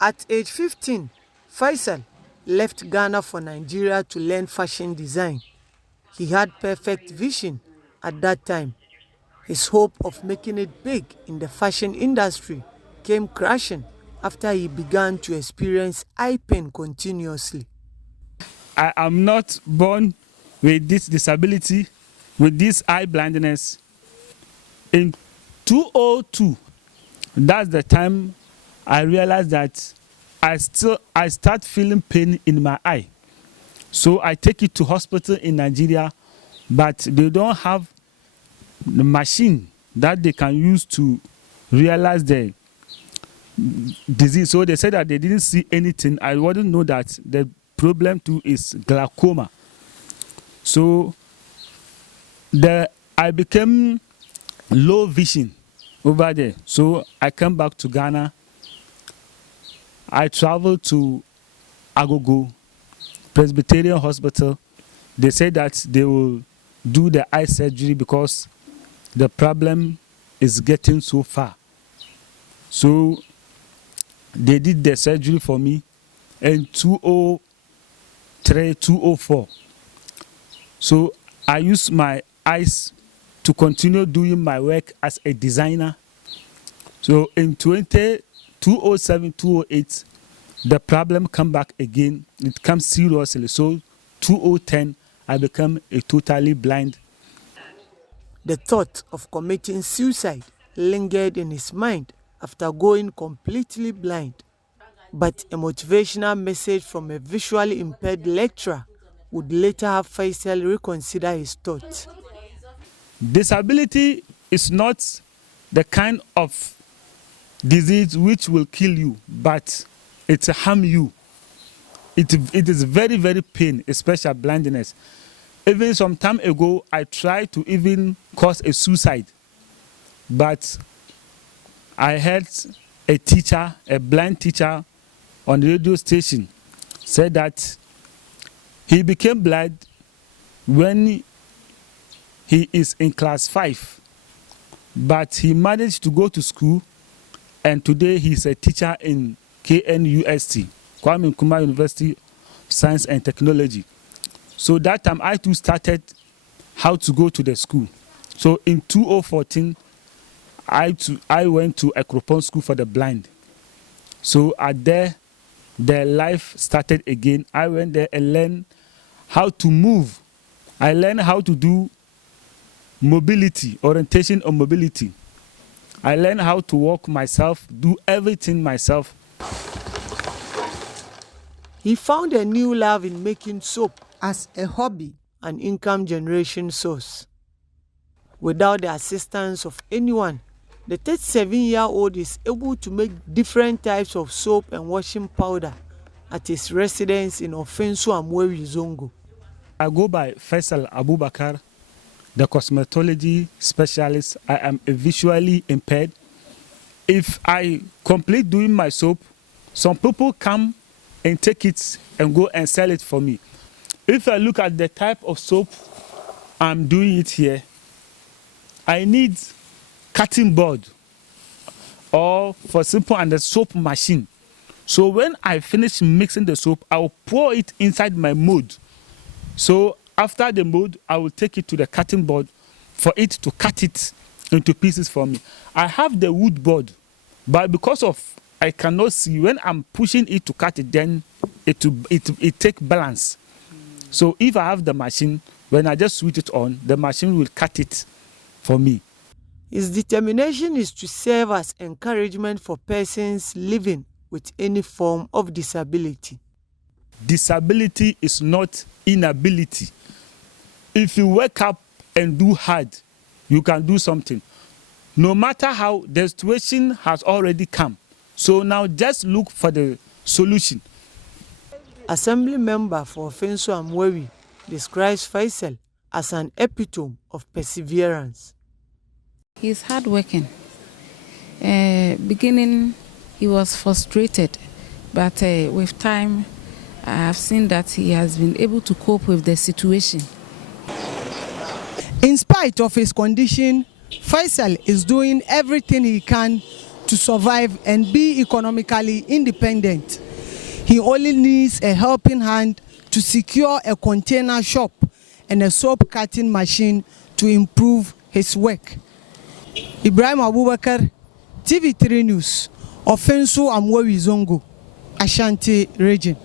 At age 15, Faisal left Ghana for Nigeria to learn fashion design. He had perfect vision at that time. His hope of making it big in the fashion industry came crashing after he began to experience eye pain continuously. I am not born with this disability, with this eye blindness. In 2002, that's the time I realized that I start feeling pain in my eye. So I take it to hospital in Nigeria, but they don't have the machine that they can use to realize the disease. So they said that they didn't see anything. I wouldn't know that the problem too is glaucoma. So I became low vision over there. So I came back to Ghana. I traveled to Agogo Presbyterian Hospital. They said that they will do the eye surgery because the problem is getting so far. So they did the surgery for me in 2003, 2004. So I used my eyes to continue doing my work as a designer. So in 2007, 2008, the problem come back again. It comes seriously. So 2010, I become a totally blind. The thought of committing suicide lingered in his mind after going completely blind. But a motivational message from a visually impaired lecturer would later have Faisal reconsider his thoughts. Disability is not the kind of disease which will kill you, but it harm you. It is very, very pain, especially blindness. Even some time ago, I tried to even cause a suicide, but I heard a teacher, a blind teacher on the radio station, said that he became blind when he is in class 5, but he managed to go to school, and today he's a teacher in KNUST, Kwame Nkrumah University of Science and Technology. So that time I too started how to go to the school. So in 2014, I went to Ekropon School for the Blind. So at there, their life started again. I went there and learned how to move. I learned how to do mobility, orientation on mobility. I learned how to walk myself, do everything myself. He found a new love in making soap as a hobby and income generation source. Without the assistance of anyone, the 37-year-old is able to make different types of soap and washing powder at his residence in Offinso Amoawi, Zongo. I go by Faisal Abubakar, the cosmetology specialist. I am visually impaired. If I complete doing my soap, some people come and take it and go and sell it for me. If I look at the type of soap I'm doing it here, I need cutting board or for simple and the soap machine. So when I finish mixing the soap, I will pour it inside my mold. So after the mold, I will take it to the cutting board for it to cut it into pieces for me. I have the wood board, but because of I cannot see, when I'm pushing it to cut it, then it take balance. So if I have the machine, when I just switch it on, the machine will cut it for me. His determination is to serve as encouragement for persons living with any form of disability. Disability is not inability. If you wake up and do hard, you can do something. No matter how the situation has already come. So now just look for the solution. Assembly member for Offinso Amoawi describes Faisal as an epitome of perseverance. He's hardworking. Beginning, he was frustrated, but with time, I have seen that he has been able to cope with the situation. In spite of his condition, Faisal is doing everything he can to to survive and be economically independent. He only needs a helping hand to secure a container shop and a soap cutting machine to improve his work. Ibrahim Abubakar, TV3 News, Offinso Amoawi Zongo, Ashanti region.